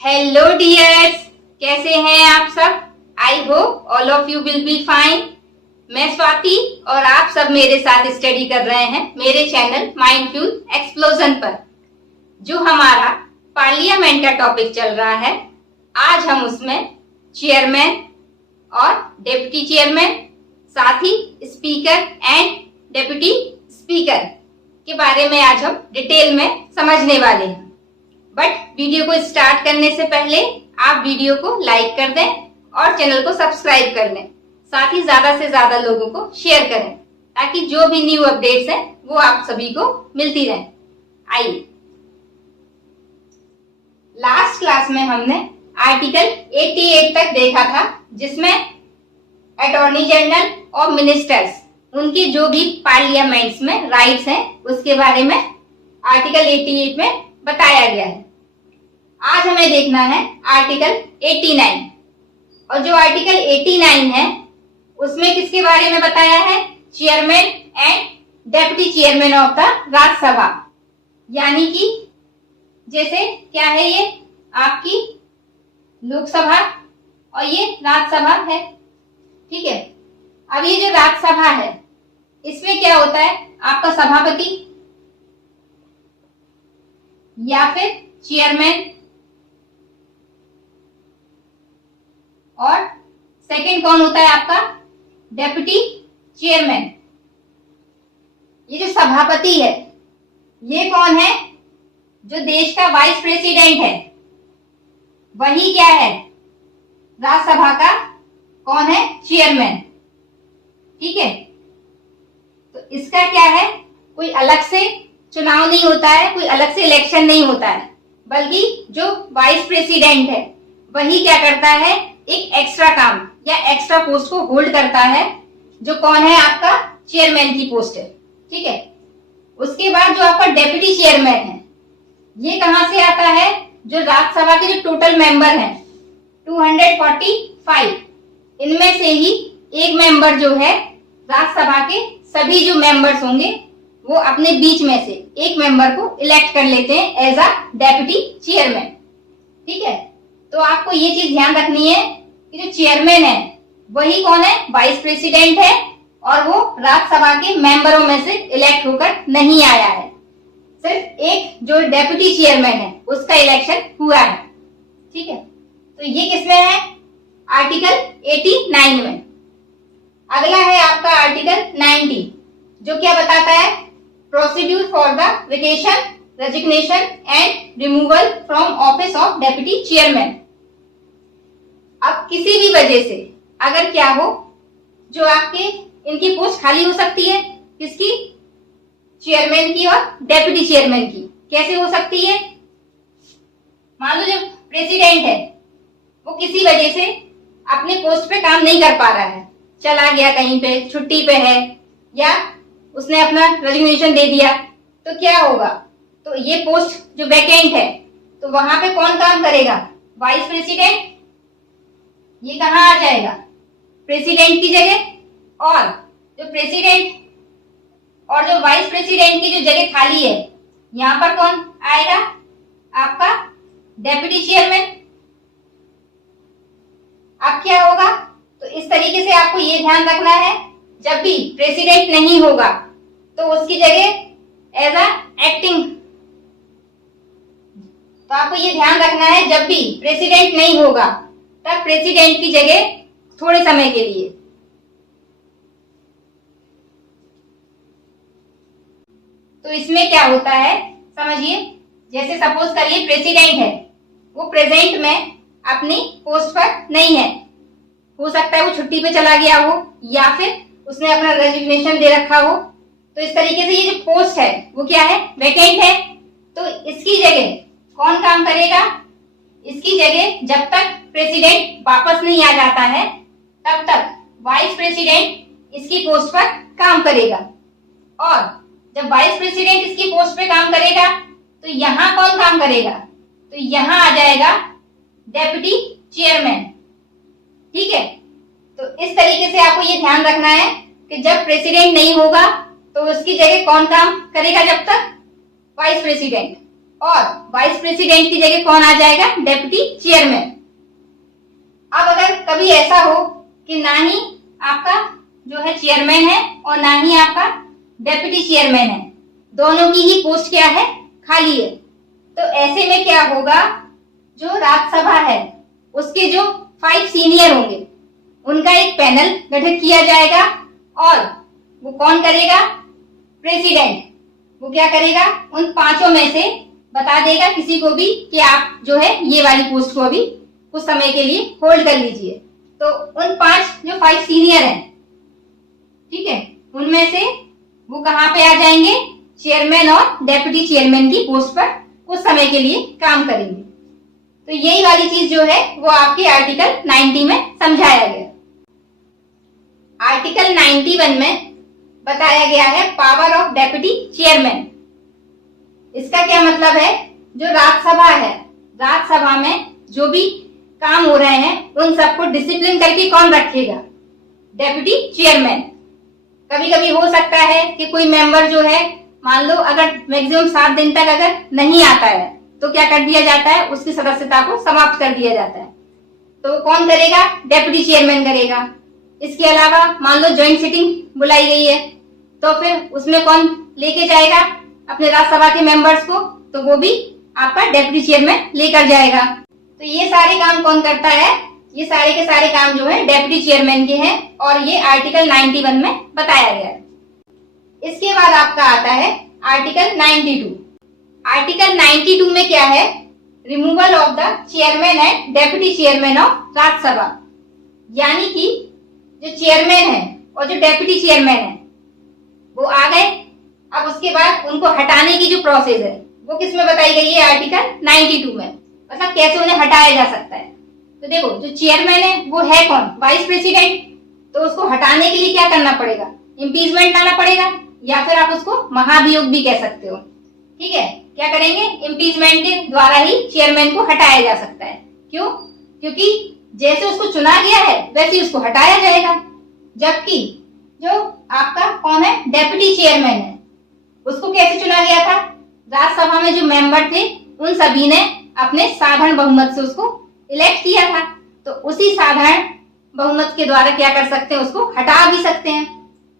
Hello dears, कैसे हैं आप सब। I hope all of you will be fine. मैं स्वाति और आप सब मेरे साथ स्टडी कर रहे हैं मेरे चैनल माइंड फ्यूल एक्सप्लोजन पर, जो हमारा पार्लियामेंट का टॉपिक चल रहा है। आज हम उसमें चेयरमैन और डिप्टी चेयरमैन, साथ ही स्पीकर एंड डिप्टी स्पीकर के बारे में आज हम डिटेल में समझने वाले हैं। बट वीडियो को स्टार्ट करने से पहले आप वीडियो को लाइक कर दें और चैनल को सब्सक्राइब कर लें। साथ ही ज्यादा से ज्यादा लोगों को शेयर करें ताकि जो भी न्यू अपडेट्स हैं वो आप सभी को मिलती रहे। आइए, लास्ट क्लास में हमने आर्टिकल 88 तक देखा था, जिसमें अटॉर्नी जनरल और मिनिस्टर्स उनकी जो भी पार्लियामेंट्स में राइट्स हैं उसके बारे में आर्टिकल 88 में बताया गया है। आज हमें देखना है आर्टिकल 89, और जो आर्टिकल 89 है उसमें किसके बारे में बताया है? Chairman and deputy chairman of the Rajya Sabha. यानी कि जैसे क्या है, ये आपकी लोकसभा और ये राज्यसभा है, ठीक है। अब ये जो राज्यसभा है इसमें क्या होता है? आपका सभापति या फिर चेयरमैन, और सेकंड कौन होता है आपका? Deputy chairman. ये जो सभापति है ये कौन है? जो देश का वाइस प्रेसिडेंट है वही क्या है? राज्यसभा का कौन है? चेयरमैन, ठीक है। तो इसका क्या है, कोई अलग से चुनाव नहीं होता है, कोई अलग से इलेक्शन नहीं होता है, बल्कि जो वाइस प्रेसिडेंट है वही क्या करता है? एक एक्स्ट्रा काम या एक्स्ट्रा पोस्ट को होल्ड करता है, जो कौन है? आपका चेयरमैन की पोस्ट है, ठीक है। उसके बाद जो आपका डेप्यूटी चेयरमैन है ये कहां से आता है? जो राज्यसभा के जो टोटल मेंबर हैं 245, इनमें से ही एक मेंबर जो है राज्यसभा के सभी जो मेंबर्स होंगे वो अपने बीच में से एक मेंबर को इलेक्ट कर लेते हैं एज अ डेप्यूटी चेयरमैन, ठीक है। तो आपको ये चीज ध्यान रखनी है कि जो चेयरमैन है वही कौन है? वाइस प्रेसिडेंट है, और वो राज्यसभा के मेंबरों में से इलेक्ट होकर नहीं आया है। सिर्फ एक जो डेप्यूटी चेयरमैन है उसका इलेक्शन हुआ है, ठीक है। तो ये किसमें है? आर्टिकल 89 में। अगला है आपका आर्टिकल 90, जो क्या बताता है? Procedure for the vacation, resignation and removal from office of deputy chairman. अब किसी भी वजह से अगर क्या हो, जो आपके इनकी पोस्ट खाली हो सकती है, किसकी? चेयरमैन की और डेप्यूटी चेयरमैन की। कैसे हो सकती है? मान लो जो प्रेसिडेंट है वो किसी वजह से अपने पोस्ट पे काम नहीं कर पा रहा है, चला गया कहीं पे, छुट्टी पे है, या उसने अपना रेजिग्नेशन दे दिया, तो क्या होगा? तो ये पोस्ट जो वैकेंट है तो वहां पे कौन काम करेगा? Vice president. ये कहां आ जाएगा? प्रेसिडेंट की जगह। और जो प्रेसिडेंट और जो वाइस प्रेसिडेंट की जो जगह खाली है यहां पर कौन आएगा? आपका डेप्यूटी चेयरमैन। अब क्या होगा? तो इस तरीके से आपको ये ध्यान रखना है, जब भी प्रेसिडेंट नहीं होगा तो उसकी जगह एज अ एक्टिंग, तो आपको ये ध्यान रखना है जब भी प्रेसिडेंट नहीं होगा तब प्रेसिडेंट की जगह थोड़े समय के लिए। तो इसमें क्या होता है समझिए, जैसे सपोज करिए प्रेसिडेंट है, वो प्रेजेंट में अपनी पोस्ट पर नहीं है, हो सकता है वो छुट्टी पे चला गया हो या फिर उसने अपना रेजिग्नेशन दे रखा हो। तो इस तरीके से ये जो पोस्ट है वो क्या है? वैकेंट है। तो इसकी जगह कौन काम करेगा? इसकी जगह जब तक प्रेसिडेंट वापस नहीं आ जाता है तब तक वाइस प्रेसिडेंट इसकी पोस्ट पर काम करेगा, और जब वाइस प्रेसिडेंट इसकी पोस्ट पे काम करेगा तो यहाँ कौन काम करेगा? तो यहाँ आ जाएगा डेप्यूटी चेयरमैन, ठीक है। तो इस तरीके से आपको ये ध्यान रखना है कि जब प्रेसिडेंट नहीं होगा तो उसकी जगह कौन काम करेगा? जब तक वाइस प्रेसिडेंट। और वाइस प्रेसिडेंट की जगह कौन आ जाएगा, डेप्यूटी चेयरमैन। अब अगर कभी ऐसा हो कि ना ही आपका जो है चेयरमैन है और ना ही आपका डेप्यूटी चेयरमैन है, दोनों की ही पोस्ट क्या है, खाली है, तो ऐसे में क्या होगा, जो राज्यसभा है उसके जो 5 सीनियर होंगे उनका एक पैनल गठित किया जाएगा और वो कौन करेगा, प्रेसिडेंट, वो क्या करेगा, उन 5 में से बता देगा किसी को भी कि आप जो है ये वाली पोस्ट को अभी कुछ समय के लिए होल्ड कर लीजिए। तो उन 5 सीनियर हैं, ठीक है, उनमें से वो कहां पे आ जाएंगे, चेयरमैन और डेप्यूटी चेयरमैन की पोस्ट पर कुछ समय के लिए काम करेंगे। तो यही वाली चीज जो है वो आपके आर्टिकल 90 में समझाया गया। आर्टिकल 91 में बताया गया है पावर ऑफ डेप्यूटी चेयरमैन। इसका क्या मतलब है, जो राज्यसभा है, राज्यसभा में जो भी काम हो रहे हैं उन सबको डिसिप्लिन करके कौन रखेगा, डेप्यूटी चेयरमैन। कभी कभी हो सकता है कि कोई मेंबर जो है, मान लो अगर मैक्सिमम 7 दिन तक अगर नहीं आता है तो क्या कर दिया जाता है, उसकी सदस्यता को समाप्त कर दिया जाता है। तो कौन करेगा, डेप्यूटी चेयरमैन करेगा। इसके अलावा मान लो ज्वाइंट सिटिंग बुलाई गई है तो फिर उसमें कौन लेके जाएगा अपने राज्यसभा के मेंबर्स को, तो वो भी आपका डेप्यूटी चेयरमैन लेकर जाएगा। तो ये सारे काम कौन करता है, ये सारे के सारे काम जो है डेप्यूटी चेयरमैन के हैं और ये आर्टिकल 91 में बताया गया है। इसके बाद आपका आता है आर्टिकल 92। आर्टिकल 92 में क्या है, removal of the chairman and deputy chairman of Rajya Sabha. यानी कि जो चेयरमैन है और जो डेप्यूटी चेयरमैन है वो आ गए, अब उसके बाद उनको हटाने की जो प्रोसेस है वो किसमें बताई गई है, आर्टिकल 92 में। मतलब कैसे उन्हें हटाया जा सकता है। तो देखो, जो चेयरमैन है वो है कौन, वाइस प्रेसिडेंट, तो उसको हटाने के लिए क्या करना पड़ेगा, इम्पीचमेंट लाना पड़ेगा, या फिर आप उसको महाभियोग भी कह सकते हो। ठीक है, क्या करेंगे, इम्पीचमेंट के द्वारा ही चेयरमैन को हटाया जा सकता है। क्यों, क्योंकि जैसे उसको चुना गया है वैसे ही उसको हटाया जाएगा। जबकि जो आपका कौन है, डेप्यूटी चेयरमैन है, उसको कैसे चुना गया था, राज्यसभा में जो मेंबर थे उन सभी ने अपने साधारण बहुमत से उसको इलेक्ट किया था। तो उसी साधारण बहुमत के द्वारा क्या कर सकते हैं, उसको हटा भी सकते हैं।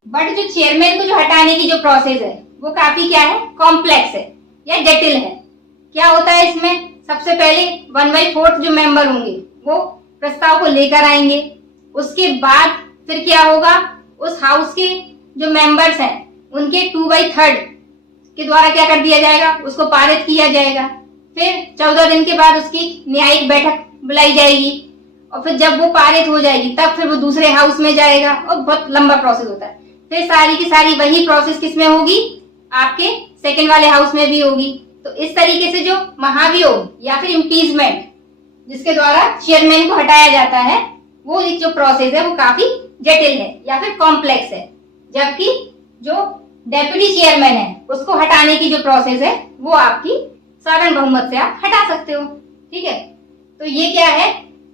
बट जो चेयरमैन को जो हटाने की जो प्रोसेस है वो काफी क्या है, कॉम्प्लेक्स है या जटिल है। क्या होता है इसमें, सबसे पहले 1/4 जो मेंबर होंगे वो प्रस्ताव को लेकर आएंगे। उसके बाद फिर क्या होगा, उस हाउस के जो मेंबर्स हैं उनके 2/3 के द्वारा क्या कर दिया जाएगा, उसको पारित किया जाएगा। फिर 14 दिन के बाद उसकी न्यायिक बैठक बुलाई जाएगी और फिर जब वो पारित हो जाएगी तब फिर वो दूसरे हाउस में जाएगा और बहुत लंबा प्रोसेस होता है। फिर सारी की सारी वही प्रोसेस किसमें होगी, आपके सेकंड वाले हाउस में भी होगी। तो इस तरीके से जो महाभियोग या फिर इम्पीचमेंट जिसके द्वारा चेयरमैन को हटाया जाता है, वो एक जो प्रोसेस है वो काफी जटिल है या फिर कॉम्प्लेक्स है। जबकि जो डेप्यूटी चेयरमैन है उसको हटाने की जो प्रोसेस है वो आपकी साधारण बहुमत से आप हटा सकते हो। ठीक है, तो ये क्या है,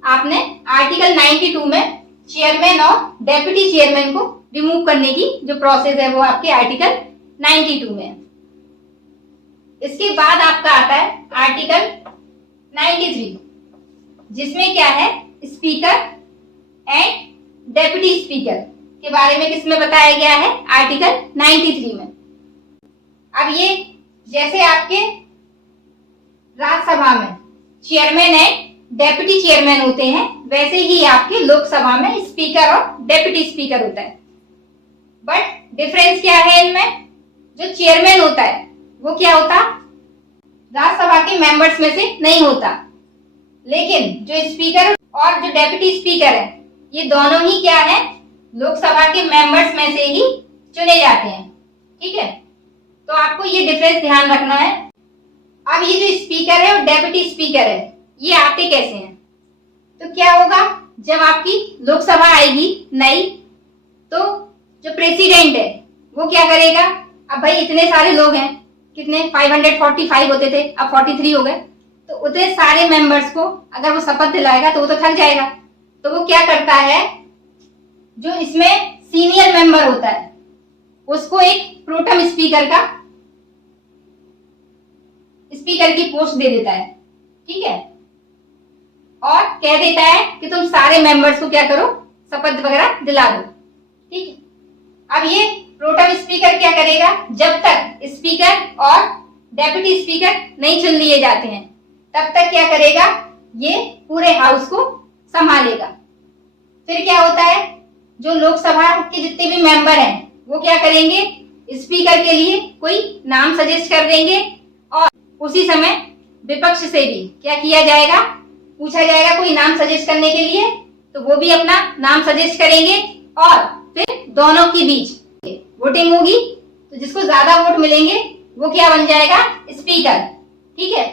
आपने आर्टिकल 92 में चेयरमैन और डेप्यूटी चेयरमैन को रिमूव करने की जो प्रोसेस है वो आपके आर्टिकल 92 में है। इसके बाद आपका आता है आर्टिकल 93, जिसमें क्या है, स्पीकर एंड डेप्यूटी स्पीकर के बारे में किसमें बताया गया है, आर्टिकल 93 में। अब ये जैसे आपके राज्यसभा में चेयरमैन एंड डेप्यूटी चेयरमैन होते हैं, वैसे ही आपके लोकसभा में स्पीकर और डेप्यूटी स्पीकर होता है। बट डिफरेंस क्या है इनमें, जो चेयरमैन होता है वो क्या होता, राज्यसभा के मेंबर्स में से नहीं होता, लेकिन जो स्पीकर और जो डेप्यूटी स्पीकर है ये दोनों ही क्या है, लोकसभा के मेंबर्स में से ही चुने जाते हैं। ठीक है, तो आपको ये डिफरेंस ध्यान रखना है। अब ये जो स्पीकर है और डेप्यूटी स्पीकर है ये आते कैसे हैं, तो क्या होगा, जब आपकी लोकसभा आएगी नई, तो जो प्रेसिडेंट है वो क्या करेगा, अब भाई इतने सारे लोग हैं, कितने 545 होते थे, अब 43 हो गए, तो उतने सारे मेंबर्स को अगर वो शपथ दिलाएगा तो वो तो थक जाएगा। तो वो क्या करता है, जो इसमें सीनियर मेंबर होता है उसको एक प्रोटम स्पीकर का स्पीकर की पोस्ट दे देता है, ठीक है, और कह देता है कि तुम सारे मेंबर्स को क्या करो, शपथ वगैरह दिला दो, ठीक है। अब ये प्रोटेम स्पीकर क्या करेगा, जब तक स्पीकर और डेप्यूटी स्पीकर नहीं चुन लिए जाते हैं तब तक क्या करेगा, ये पूरे हाउस को संभालेगा। फिर क्या होता है, जो लोकसभा के जितने भी मेंबर हैं वो क्या करेंगे, स्पीकर के लिए कोई नाम सजेस्ट कर देंगे और उसी समय विपक्ष से भी क्या किया जाएगा, पूछा जाएगा कोई नाम सजेस्ट करने के लिए, तो वो भी अपना नाम सजेस्ट करेंगे और फिर दोनों के बीच वोटिंग होगी, तो जिसको ज्यादा वोट मिलेंगे वो क्या बन जाएगा, स्पीकर, ठीक है।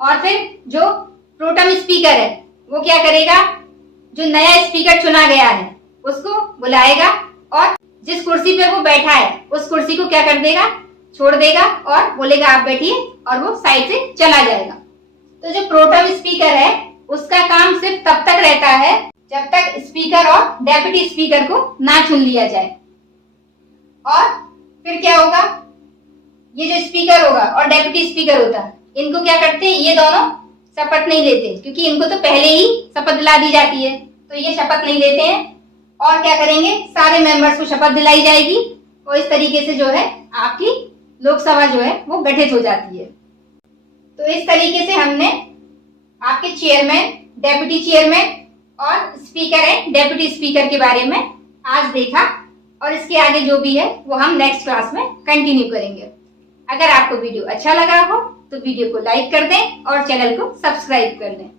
और फिर जो प्रोटेम स्पीकर है वो क्या करेगा, जो नया स्पीकर चुना गया है उसको बुलाएगा और जिस कुर्सी पे वो बैठा है उस कुर्सी को क्या कर देगा, छोड़ देगा और बोलेगा आप बैठिए, और वो साइड से चला जाएगा। तो जो प्रोटेम स्पीकर है उसका काम सिर्फ तब तक रहता है जब तक स्पीकर और डेप्यूटी स्पीकर को ना चुन लिया जाए। और फिर क्या होगा, ये जो स्पीकर होगा और डेप्यूटी स्पीकर होता है, इनको क्या करते हैं, ये दोनों शपथ नहीं लेते, क्योंकि इनको तो पहले ही शपथ दिला दी जाती है, तो ये शपथ नहीं लेते हैं। और क्या करेंगे, सारे मेंबर्स को शपथ दिलाई जाएगी और इस तरीके से जो है आपकी लोकसभा जो है वो गठित हो जाती है। तो इस तरीके से हमने आपके चेयरमैन, डेप्यूटी चेयरमैन और स्पीकर एंड डेप्यूटी स्पीकर के बारे में आज देखा, और इसके आगे जो भी है वो हम नेक्स्ट क्लास में कंटिन्यू करेंगे। अगर आपको वीडियो अच्छा लगा हो तो वीडियो को लाइक कर दें और चैनल को सब्सक्राइब कर दें।